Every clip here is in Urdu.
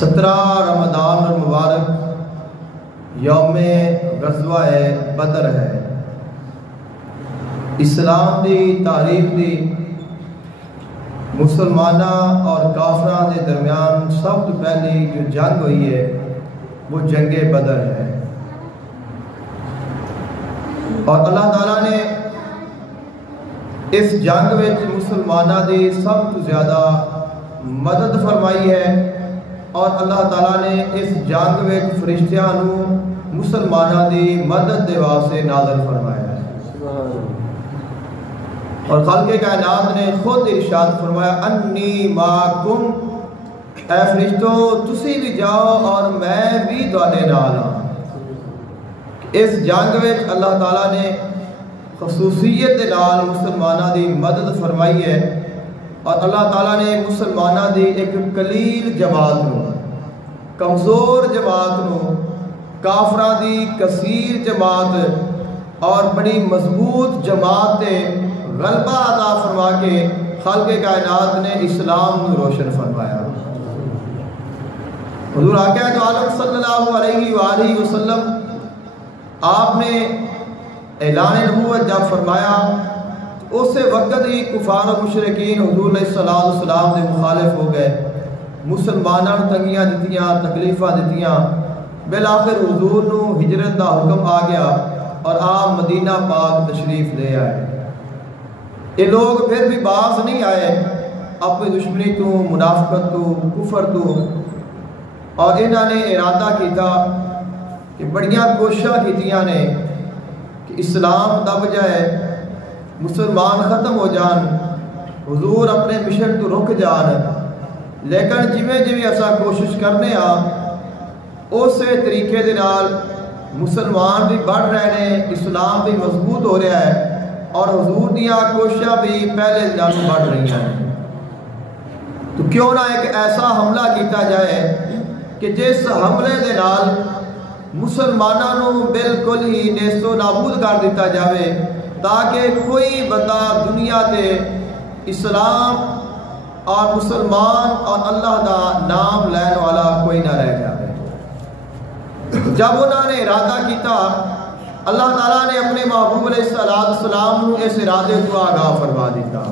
17 رمضان المبارک یوم غزوہ بدر ہے۔ اسلام دی تاریخ دی مسلمانوں اور کافراں دے درمیان سب تو پہلی جو جنگ ہوئی ہے وہ جنگ بدر ہے، اور اللہ تعالیٰ نے اس جنگ میں مسلمانوں دی سب تو زیادہ مدد فرمائی ہے، اور اللہ تعالیٰ نے اس جنگ میں فرشتیاں نو مسلمانوں دی مدد دے واسطے نازل فرمایا ہے، اور خالق کائنات نے خود ارشاد فرمایا انی معکم، اے فرشتو تسی بھی جاؤ اور میں بھی تواڈے نال ہاں۔ اس جنگ میں اللہ تعالیٰ نے خصوصیت دے نال مسلمانوں دی مدد فرمائی ہے، اور اللہ تعالیٰ نے مسلمانوں دی ایک قلیل جماعت نو، کمزور جماعت نو، کافراں دی کثیر جماعت اور بڑی مضبوط جماعت تے غلبہ عطا فرما کے خالق کائنات نے اسلام نو روشن فرمایا۔ حضور آقا دو عالم صلی اللہ علیہ وآلہ وسلم آپ نے اعلان نبوت جب فرمایا اس وقت ہی کفار و مشرکین حضور علیہ السلام کے مخالف ہو گئے، مسلمانوں تنگیاں دتیاں، تکلیفاں دتیاں، بالآخر حضور نو ہجرت دا حکم آ گیا اور آپ مدینہ پاک تشریف لے آئے۔ یہ لوگ پھر بھی باز نہیں آئے اپنی دشمنی تو، منافقت تو، کفر تو، اور انہوں نے ارادہ کیتا کہ بڑیاں کوششاں کیتیاں نے کہ اسلام دب جائے، مسلمان ختم ہو جان، حضور اپنے مشن تو رک جان، لیکن جویں جویں ایسا کوشش کرنے اسی طریقے دے نال مسلمان بھی بڑھ رہے ہیں، اسلام بھی مضبوط ہو رہا ہے، اور حضور دیاں کوششاں بھی پہلے نالوں بڑھ رہی ہیں۔ تو کیوں نہ ایک ایسا حملہ کیتا جائے کہ جس حملے دے نال مسلمانوں نو بالکل ہی نیست و نابود کر دیتا جاوے، تاکہ کوئی بندہ دنیا تے اسلام اور مسلمان اور اللہ دا نام لین والا کوئی نہ رہ جائے۔ جب انہوں نے ارادہ کیتا، اللہ تعالیٰ نے اپنے محبوب علیہ السلام نو اس ارادے کو آگاہ فرما دیتا۔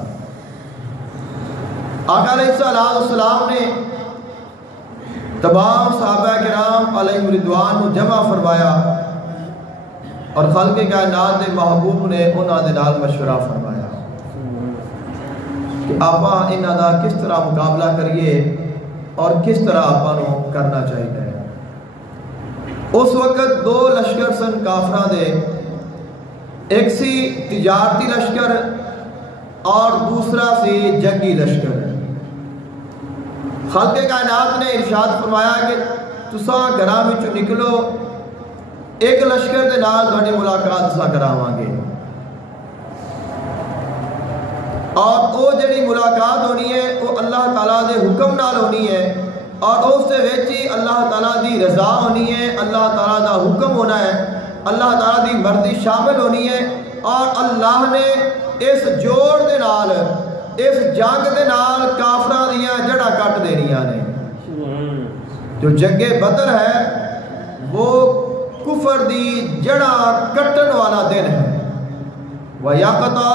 آقا علیہ السلام نے تمام صحابہ کرام علیہ رضوان کو جمع فرمایا، اور خالق کائنات دے محبوب نے انہاں دے نال مشورہ فرمایا کہ آپاں انہاں دا کس طرح مقابلہ کریے اور کس طرح آپاں نو کرنا چاہیے۔ اس وقت دو لشکر سن کافراں دے، ایک سی تجارتی لشکر اور دوسرا سی جنگی لشکر۔ خالق کائنات نے ارشاد فرمایا کہ تساں گھراں وچوں نکلو، ایک لشکر دے نال تہاڈی ملاقات تساں کراواں گے، اور وہ جڑی ملاقات ہونی ہے وہ اللہ تعالیٰ دے حکم نال ہونی ہے، اور اس دے وچ ہی اللہ تعالیٰ دی رضا ہونی ہے، اللہ تعالیٰ دا حکم ہونا ہے، اللہ تعالیٰ دی مرضی شامل ہونی ہے، اور اللہ نے اس جوڑ دے نال، اس جنگ دے نال کافراں دیاں جڑاں کٹ دینیاں نے۔ جو جنگ بدر ہے وہ کفر دی جڑاں کٹن والا دن ہے۔ وَيَقْطَعَ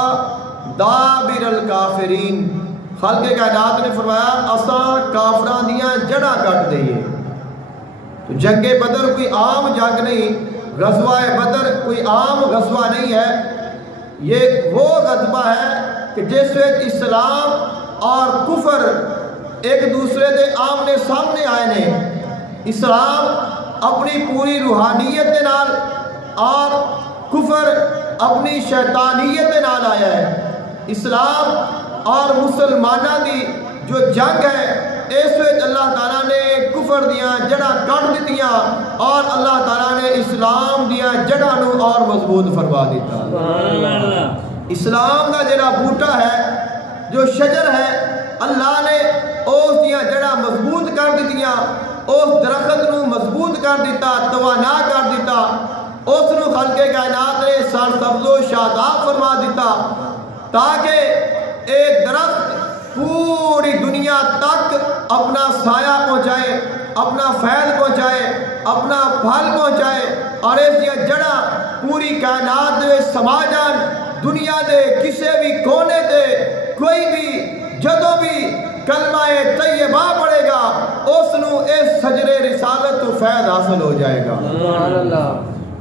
دَابِرَ الْكَافِرِينَ، خالق کائنات نے فرمایا اساں کافراں دیاں جڑاں کٹ دئیے۔ تو جنگ بدر کوئی عام جنگ نہیں، غزوہ بدر کوئی عام غزوہ نہیں ہے، یہ وہ غزوہ ہے کہ جس وچ اسلام اور کفر ایک دوسرے دے آمنے سامنے آئے نے۔ اسلام اپنی پوری روحانیت دے نال اور کفر اپنی شیطانیت دے نال آیا ہے۔ اسلام اور مسلمانہ دی جو جنگ ہے اس وچ اللہ تعالیٰ نے کفر دیاں جڑاں کٹ دتیاں، اور اللہ تعالیٰ نے اسلام دیاں جڑاں نو اور مضبوط فرما دیتا۔ اسلام کا جڑا بوٹا ہے، جو شجر ہے، اللہ نے اس دیاں جڑاں مضبوط کر دتیاں، اس درخت نو مضبوط کر دیتا، توانا کر دیتا، اس نو خالق کائنات نے سرسبز و شاداب فرما دیتا، تاکہ ایک درخت پوری دنیا تک اپنا سایہ پہنچائے، اپنا فیض پہنچائے، اپنا پھل پہنچائے اور اس دیا جڑا پوری کائنات دے سما جان۔ دنیا دے کسے بھی کونے دے کوئی بھی جدوں بھی کلمہ طیبہ پڑھے گا اس نو اس شجر رسالت تو فیض حاصل ہو جائے گا۔ سبحان اللہ۔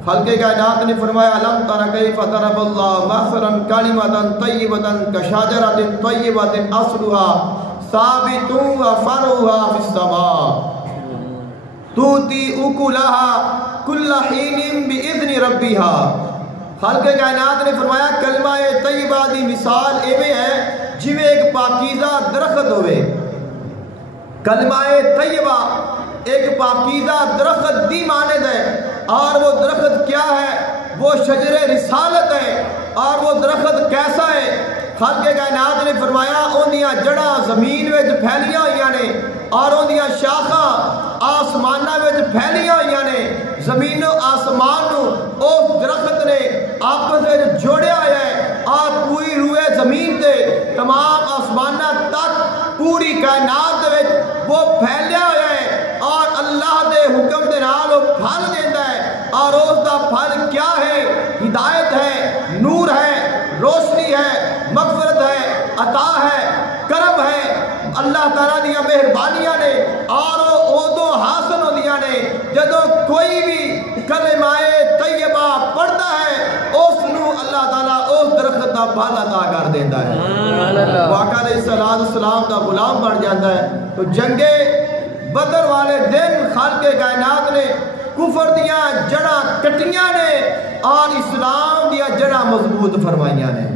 خالق کائنات نے فرمایا الم تر کیف ضرب اللہ مثلا کلمۃ طیبۃ کشجرۃ طیبۃ اصلها ثابت وفرعها فی السماء تؤتی اکلها کل حین باذن ربها۔ خالق کائنات نے فرمایا کلمہ طیبہ دی مثال ایویں ہے جویں ایک پاکیزہ درخت ہوئے۔ کلمہ طیبہ ایک پاکیزہ درخت دی مانند ہے، اور وہ درخت کیا ہے؟ وہ شجر رسالت ہے۔ اور وہ درخت کیسا ہے؟ خالق کائنات نے فرمایا اندیاں جڑاں زمین وچ پھیلیاں ہوئیاں نے اور اندیاں شاخاں آسماناں وچ پھیلیاں ہوئیاں نے۔ زمین و آسمان نو اس درخت نے آپس وچ جوڑیا ہوا ہے اور پوری روئے زمین تے تمام آسماناں تک پوری کائنات دے وچ وہ پھیلیا ہوا ہے اور اللہ دے حکم دے نال وہ پھل دیندا ہے۔ اور اس دا پھل کیا ہے؟ ہدایت ہے، نور ہے، روشنی ہے، مغفرت ہے، عطا ہے، کرم ہے، اللہ تعالیٰ دیا مہربانیاں نے۔ اور وہ ادو حاصل ہوندیاں نے جدوں کوئی بھی کلمہ طیبہ پڑھتا ہے اس نو اللہ تعالیٰ اس درخت دا پھل عطا کر دیندا ہے۔ واقعہ علیہ السلام دا غلام بن جاتا ہے۔ تو جنگ بدر والے دن خالق کائنات نے کفر دیاں جڑاں کٹیاں نے اور اسلام دیاں جڑاں مضبوط فرمائیاں نے۔